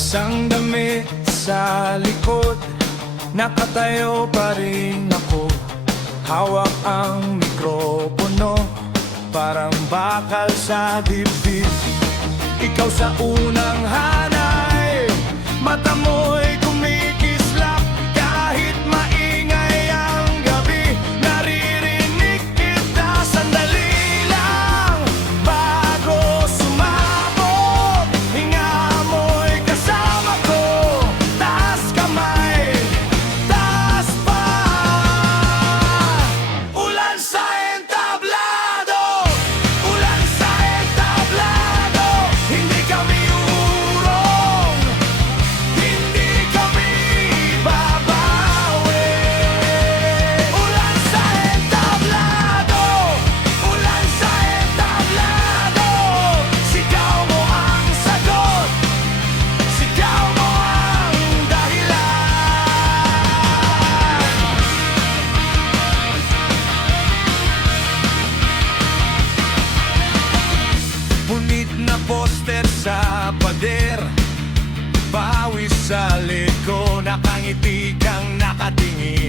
Basang damit sa likod, nakatayo pa rin ako. Hawak ang mikropono, parang bakal sa dibdib. Ikaw sa unang hanay, mata mo'y kumikislap. Kahit maingay ang gabi, naririnig kita. Sandali lang bago sumabog, hinga mo'y kasama ko. Taas kamay, taas pa. Ulan sa entablado, ulan sa entablado. Hindi kami urong, hindi kami babawi. Ulan sa entablado, ulan sa entablado. Sigaw mo ang sagot, sigaw mo ang dahilan. Punit na poster sa pader, pawis sa liko, nakangiti kang nakatingin.